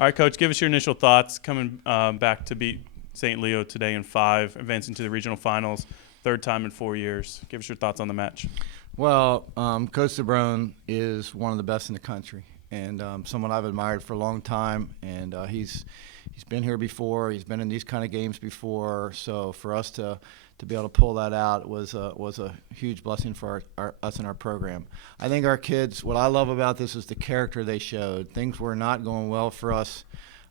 All right, Coach, give us your initial thoughts coming back to beat St. Leo today in 5, advancing to the regional finals, third time in 4 years. Give us your thoughts on the match. Well, Coach DeBrone is one of the best in the country, and someone I've admired for a long time. And he's been here before. He's been in these kind of games before. So for us to be able to pull that out was a huge blessing for us and our program. I think our kids. What I love about this is the character they showed. Things were not going well for us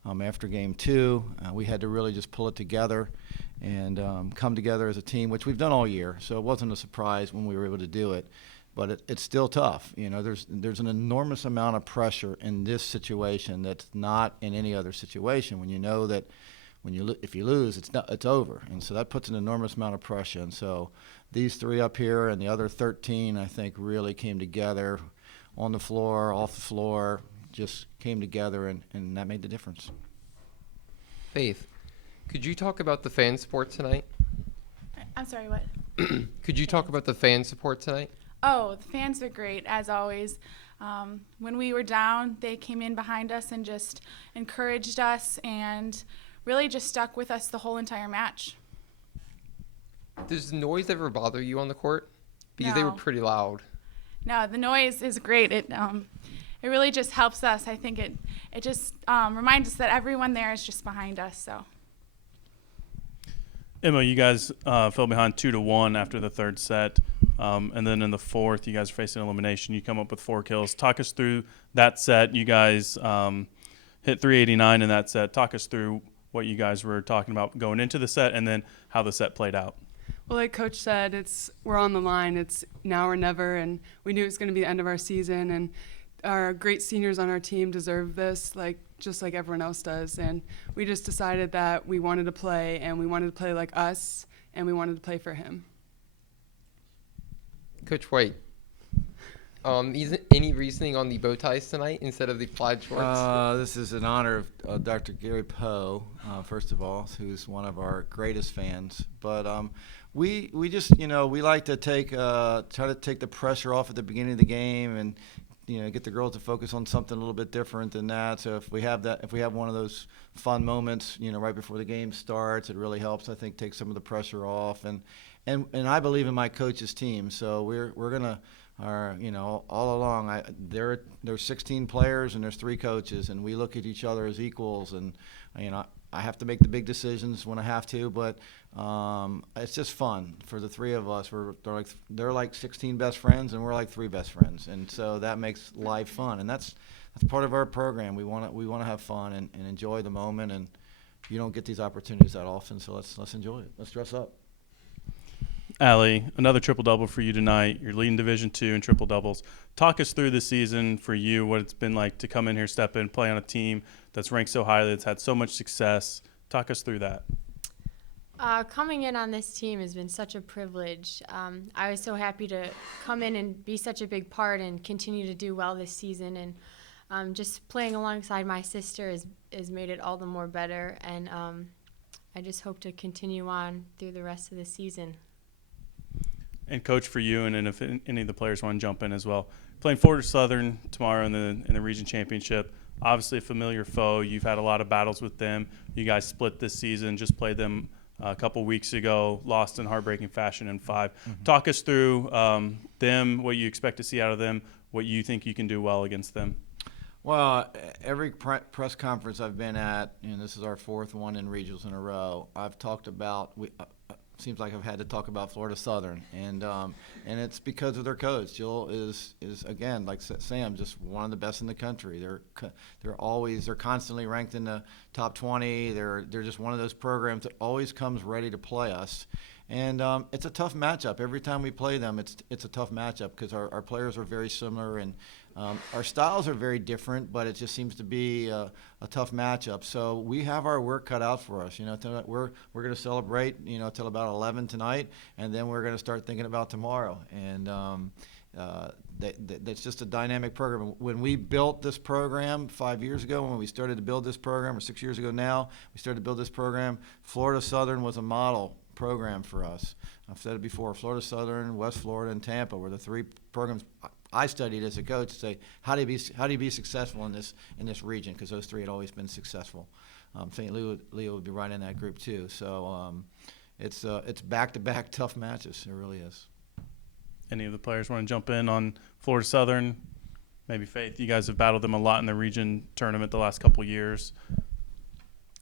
after game 2. We had to really just pull it together and come together as a team, which we've done all year. So it wasn't a surprise when we were able to do it. But it's still tough. You know, there's an enormous amount of pressure in this situation that's not in any other situation. When you know that if you lose, it's over, and so that puts an enormous amount of pressure. And so these 3 up here and the other 13, I think, really came together on the floor, off the floor, just came together, and that made the difference. Faith, could you talk about the fan support tonight? I'm sorry, what? Could you talk about the fan support tonight? Oh, the fans are great, as always. When we were down, they came in behind us and just encouraged us and really just stuck with us the whole entire match. Does the noise ever bother you on the court? Because they were No. pretty loud. No, the noise is great. It really just helps us. I think it just reminds us that everyone there is just behind us. So. Emma, you guys fell behind 2-1 after the third set. And then in the fourth, you guys are facing elimination. You come up with 4 kills. Talk us through that set. You guys hit 389 in that set. Talk us through what you guys were talking about going into the set and then how the set played out. Well, like Coach said, we're on the line. It's now or never, and we knew it was going to be the end of our season. And our great seniors on our team deserve this, just like everyone else does. And we just decided that we wanted to play, and we wanted to play like us, and we wanted to play for him. Coach White, any reasoning on the bow ties tonight instead of the plaid shorts? This is in honor of Dr. Gary Poe, first of all, who's one of our greatest fans. But we just, we like to try to take the pressure off at the beginning of the game and, get the girls to focus on something a little bit different than that. So if we have one of those fun moments, right before the game starts, it really helps, I think, take some of the pressure off. And I believe in my coach's team, so we're gonna, all along. There's 16 players and there's 3 coaches, and we look at each other as equals. And I have to make the big decisions when I have to, but it's just fun for the 3 of us. They're like 16 best friends, and we're like 3 best friends, and so that makes life fun. And that's part of our program. We want to have fun and enjoy the moment, and you don't get these opportunities that often, so let's enjoy it. Let's dress up. Allie, another triple-double for you tonight. You're leading Division II in triple-doubles. Talk us through the season for you, what it's been like to come in here, step in, play on a team that's ranked so highly, that's had so much success. Talk us through that. Coming in on this team has been such a privilege. I was so happy to come in and be such a big part and continue to do well this season. And just playing alongside my sister has made it all the more better. And I just hope to continue on through the rest of the season. And Coach, for you, and if any of the players want to jump in as well, playing Florida Southern tomorrow in the region championship, obviously a familiar foe. You've had a lot of battles with them. You guys split this season, just played them a couple weeks ago, lost in heartbreaking fashion in 5. Mm-hmm. Talk us through them, what you expect to see out of them, what you think you can do well against them. Well, every press conference I've been at, and this is our 4th one in regionals in a row, I've talked about seems like I've had to talk about Florida Southern, and it's because of their coach. Jill is again, like Sam, just one of the best in the country. They're constantly ranked in the top 20. They're just one of those programs that always comes ready to play us. And it's a tough matchup. Every time we play them, it's a tough matchup because our players are very similar, and our styles are very different, but it just seems to be a tough matchup. So we have our work cut out for us. We're going to celebrate, till about 11 tonight, and then we're going to start thinking about tomorrow. And that's just a dynamic program. When we built this program 5 years ago, when we started to build this program, or 6 years ago now, we started to build this program, Florida Southern was a model program for us. I've said it before, Florida Southern, West Florida, and Tampa were the 3 programs I studied as a coach to say how do you be successful in this region, because those three had always been successful. St. Leo would be right in that group too. So it's back-to-back tough matches. It really is. Any of the players want to jump in on Florida Southern? Maybe Faith, you guys have battled them a lot in the region tournament the last couple years.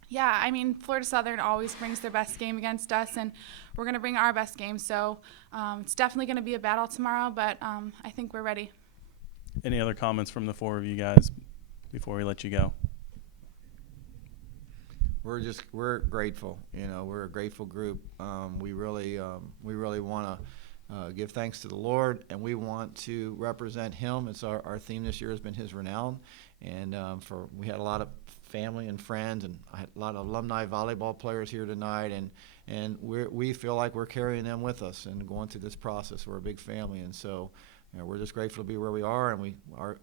Yeah, I mean, Florida Southern always brings their best game against us, and we're going to bring our best game. So it's definitely going to be a battle tomorrow, but I think we're ready. Any other comments from the four of you guys before we let you go? We're grateful. We're a grateful group. We really want to give thanks to the Lord, and we want to represent Him. It's our theme this year has been His renown, and we had a lot of family and friends, and I had a lot of alumni volleyball players here tonight, and we feel like we're carrying them with us and going through this process. We're a big family, and so we're just grateful to be where we are, and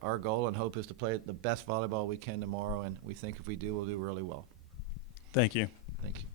our goal and hope is to play the best volleyball we can tomorrow, and we think if we do, we'll do really well. Thank you. Thank you.